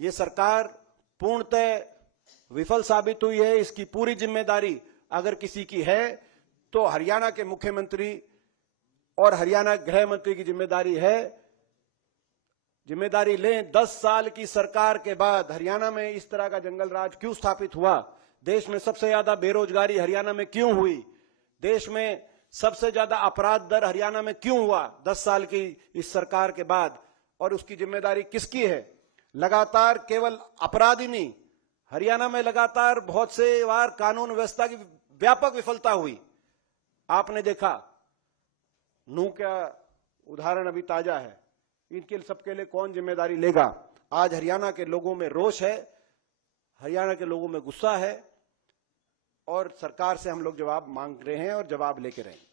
ये सरकार पूर्णतः विफल साबित हुई है। इसकी पूरी जिम्मेदारी अगर किसी की है तो हरियाणा के मुख्यमंत्री और हरियाणा गृह मंत्री की जिम्मेदारी है। जिम्मेदारी लें। 10 साल की सरकार के बाद हरियाणा में इस तरह का जंगल राज क्यों स्थापित हुआ? देश में सबसे ज्यादा बेरोजगारी हरियाणा में क्यों हुई? देश में सबसे ज्यादा अपराध दर हरियाणा में क्यों हुआ 10 साल की इस सरकार के बाद? और उसकी जिम्मेदारी किसकी है? लगातार केवल अपराध ही नहीं, हरियाणा में लगातार बहुत से बार कानून व्यवस्था की व्यापक विफलता हुई। आपने देखा, नूह का उदाहरण अभी ताजा है। इनके सबके लिए कौन जिम्मेदारी लेगा? आज हरियाणा के लोगों में रोष है, हरियाणा के लोगों में गुस्सा है और सरकार से हम लोग जवाब मांग रहे हैं और जवाब लेके रहे हैं।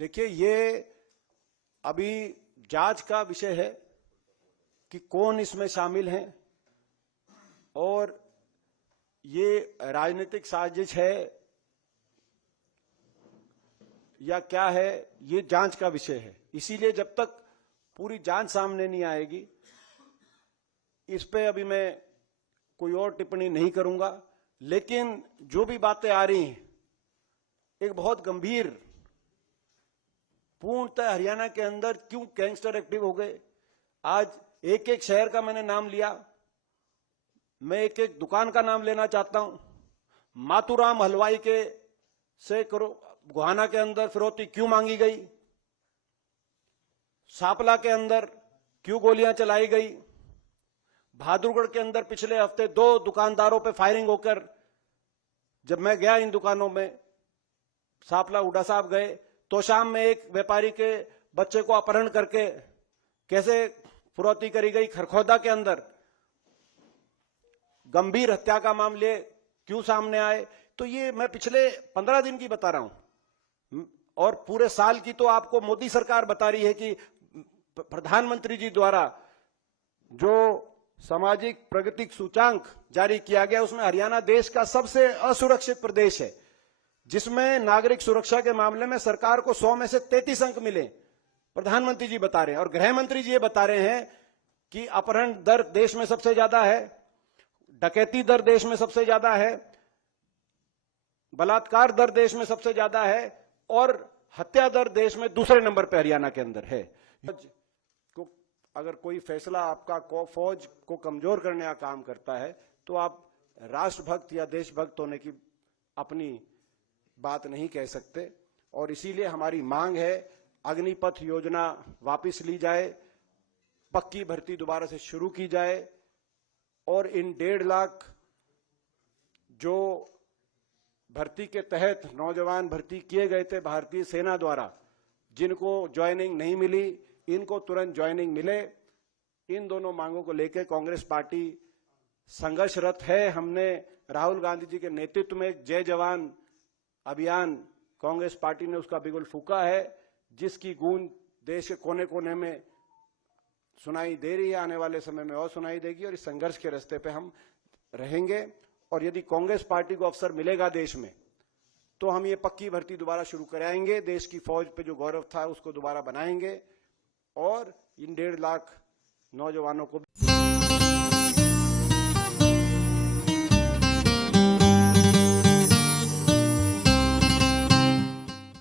देखिए, ये अभी जांच का विषय है कि कौन इसमें शामिल हैं और ये राजनीतिक साजिश है या क्या है, ये जांच का विषय है। इसीलिए जब तक पूरी जांच सामने नहीं आएगी, इस पे अभी मैं कोई और टिप्पणी नहीं करूंगा। लेकिन जो भी बातें आ रही हैं, एक बहुत गंभीर, पूर्णतः हरियाणा के अंदर क्यों गैंगस्टर एक्टिव हो गए। आज एक एक शहर का मैंने नाम लिया, मैं एक एक दुकान का नाम लेना चाहता हूं। मातूराम हलवाई के से गोहाना के अंदर फिरौती क्यों मांगी गई? सापला के अंदर क्यों गोलियां चलाई गई? बहादुरगढ़ के अंदर पिछले हफ्ते 2 दुकानदारों पे फायरिंग होकर, जब मैं गया इन दुकानों में, सापला हुडा साहब गए तो शाम में एक व्यापारी के बच्चे को अपहरण करके कैसे फिरौती करी गई। खरखौदा के अंदर गंभीर हत्या का मामले क्यों सामने आए? तो ये मैं पिछले 15 दिन की बता रहा हूं और पूरे साल की तो आपको मोदी सरकार बता रही है कि प्रधानमंत्री जी द्वारा जो सामाजिक प्रगति सूचांक जारी किया गया, उसमें हरियाणा देश का सबसे असुरक्षित प्रदेश है, जिसमें नागरिक सुरक्षा के मामले में सरकार को 100 में से 33 अंक मिले। प्रधानमंत्री जी बता रहे हैं और गृह मंत्री जी ये बता रहे हैं कि अपहरण दर देश में सबसे ज्यादा है, डकैती दर देश में सबसे ज्यादा है, बलात्कार दर देश में सबसे ज्यादा है और हत्या दर देश में दूसरे नंबर पर हरियाणा के अंदर है। अगर कोई फैसला आपका फौज को कमजोर करने का काम करता है तो आप राष्ट्रभक्त या देशभक्त होने की अपनी बात नहीं कह सकते। और इसीलिए हमारी मांग है, अग्निपथ योजना वापस ली जाए, पक्की भर्ती दोबारा से शुरू की जाए और इन 1.5 लाख जो भर्ती के तहत नौजवान भर्ती किए गए थे भारतीय सेना द्वारा, जिनको ज्वाइनिंग नहीं मिली, इनको तुरंत ज्वाइनिंग मिले। इन दोनों मांगों को लेकर कांग्रेस पार्टी संघर्षरत है। हमने राहुल गांधी जी के नेतृत्व में जय जवान अभियान, कांग्रेस पार्टी ने उसका बिगुल फूंका है, जिसकी गूंज देश के कोने कोने में सुनाई दे रही है, आने वाले समय में और सुनाई देगी। और इस संघर्ष के रास्ते पे हम रहेंगे और यदि कांग्रेस पार्टी को अवसर मिलेगा देश में, तो हम ये पक्की भर्ती दोबारा शुरू कराएंगे। देश की फौज पे जो गौरव था उसको दोबारा बनाएंगे और इन 1.5 लाख नौजवानों को